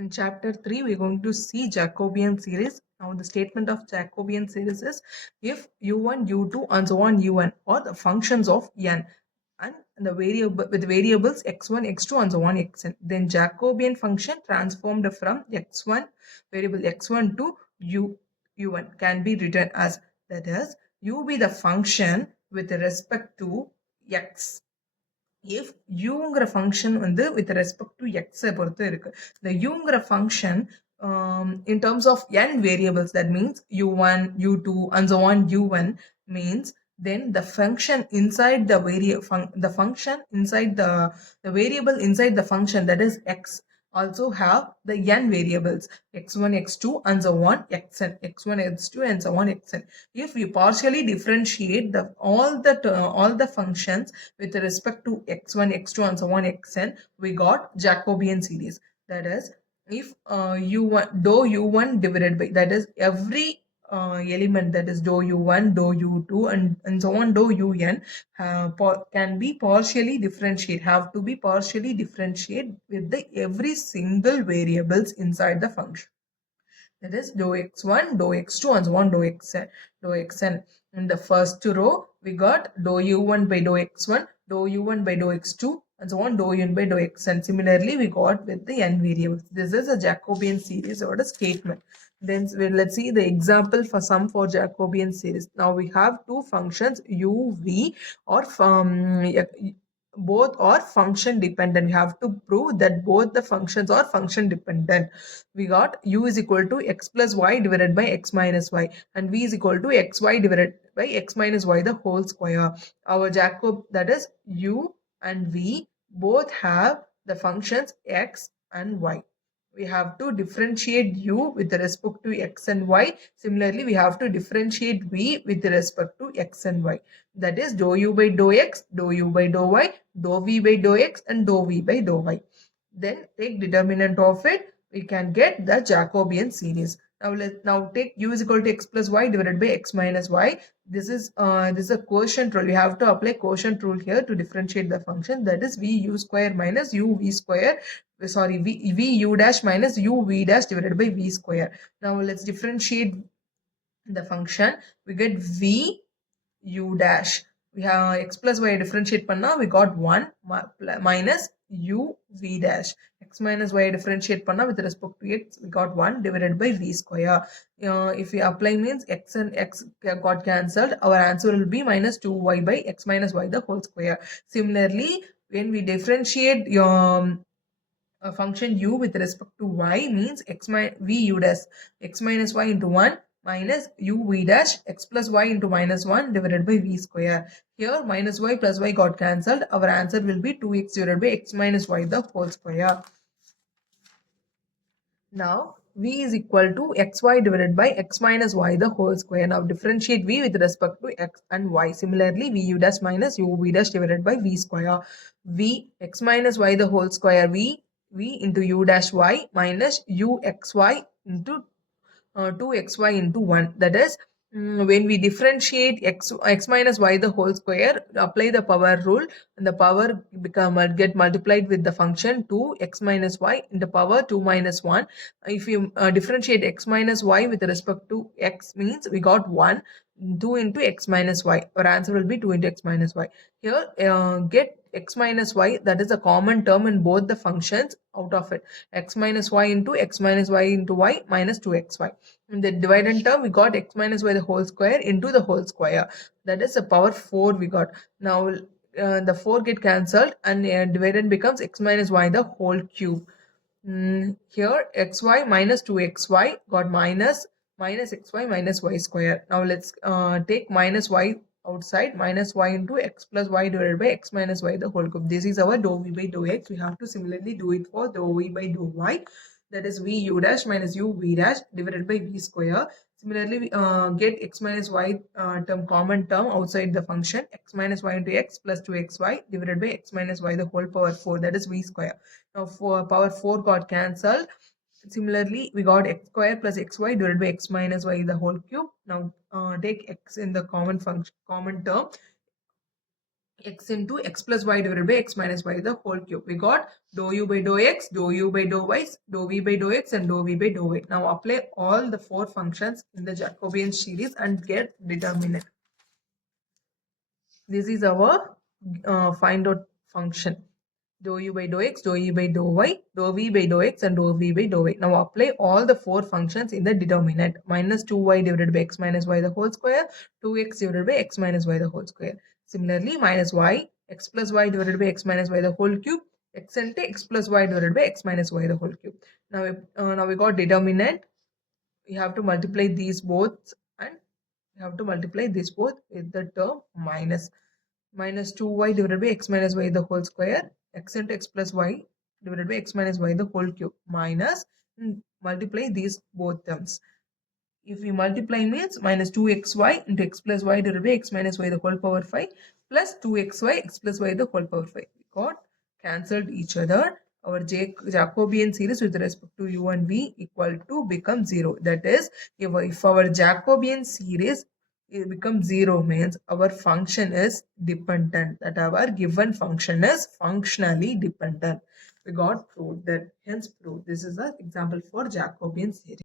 In chapter 3, we're going to see Jacobian series. Now, the statement of Jacobian series is if u1, u2, and so on un are the functions of n and the variable with variables x1, x2, and so on xn, then Jacobian function transformed from x1 variable x1 to u1 can be written as, that is, u be the function with respect to x. if uங்கிற function வந்து with respect to x பொறுத்து இருக்கு. The uங்கிற function in terms of n variables, that means u1, u2, and so on un means then the function inside the function inside the variable inside the function, that is x, also have the n variables x1, x2, and so on xn, x1, x2, and so on xn. If we partially differentiate all the functions with respect to x1, x2, and so on xn, we got Jacobian series. That is, if u1 dou u1 divided by, that is, every element, that is dou u1, dou u2, and so on dou un can be partially differentiate, have to be partially differentiate with the every single variables inside the function. That is dou x1, dou x2, and so on dou xn. In the first row, we got dou u1 by dou x1, dou u1 by dou x2, and so on dou un by dou xn. Similarly, we got with the n variables. This is a Jacobian series or a statement. Then let's see the example for sum for Jacobian series. Now we have two functions u, v, or both are function dependent. We have to prove that both the functions are function dependent. We got u is equal to x plus y divided by x minus y, and v is equal to xy divided by x minus y the whole square. Our Jacob, that is u and v, both have the functions x and y. We have to differentiate u with respect to x and y. Similarly, we have to differentiate v with respect to x and y. That is dou u by dou x, dou u by dou y, dou v by dou x, and dou v by dou y. Then take determinant of it, we can get the Jacobian series. Now take u is equal to x plus y divided by x minus y. This is a quotient rule. We have to apply quotient rule here to differentiate the function. That is v u square minus u v square. Sorry, v u dash minus u v dash divided by v square. Now let's differentiate the function. We get v u dash. We have x plus y differentiate panna, we got 1 minus u v dash. X minus y differentiate panna with respect to x, we got 1 divided by v square. If we apply means x and x got cancelled, our answer will be minus 2y by x minus y the whole square. Similarly, when we differentiate a function u with respect to y, means v u dash, x minus y into 1 minus u v dash x plus y into minus 1 divided by v square. Here minus y plus y got cancelled. Our answer will be 2x divided by x minus y the whole square. Now v is equal to xy divided by x minus y the whole square. Now differentiate v with respect to x and y. Similarly, v u dash minus u v dash divided by v square. V x minus y the whole square, v into u dash y minus u xy into 2xy into 1. That is, when we differentiate x minus y the whole square, apply the power rule, and the power get multiplied with the function 2x minus y into power 2 minus 1. If you differentiate x minus y with respect to x, means we got 1, 2 into x minus y. Our answer will be 2 into x minus y. Here get x minus y, that is a common term in both the functions out of it. X minus y into y minus 2xy. In the dividend term, we got x minus y the whole square into the whole square. That is the power 4 we got. Now the 4 get cancelled, and dividend becomes x minus y the whole cube. Here xy minus 2xy got minus xy minus y square. Now let's take minus y outside, minus y into x plus y divided by x minus y the whole cube. This is our dou v by dou x. We have to similarly do it for dou v by dou y. That is v u dash minus u v dash divided by v square. Similarly, we get x minus y common term outside the function. X minus y into x plus 2xy divided by x minus y the whole power 4. That is v square. Now for power 4 got cancelled. Similarly, we got x square plus xy divided by x minus y the whole cube. Now take x in the common term. x into x plus y divided by x minus y the whole cube. We got dou u by dou x, dou u by dou y, dou v by dou x, and dou v by dou y. Now apply all the four functions in the Jacobian series and get determinant. This is our find out function. Dou u by dou x, dou e by dou y, dou v by dou x, and dou v by dou y. Now apply all the four functions in the determinant. Minus 2y divided by x minus y the whole square, 2x divided by x minus y the whole square. Similarly, minus y, x plus y divided by x minus y the whole cube, x into x plus y divided by x minus y the whole cube. Now we got determinant. We have to multiply these both, and we have to multiply this both with the term minus 2y divided by x minus y the whole square, x into x plus y divided by x minus y the whole cube, minus multiply these both terms. If we multiply means minus 2xy into x plus y divided by x minus y the whole power 5 plus 2xy x plus y the whole power 5. We got cancelled each other. Our Jacobian series with respect to u and v equal to become 0. That is, if our Jacobian series becomes 0 means our function is dependent, that our given function is functionally dependent. We got proved that, hence proved. This is an example for Jacobian series.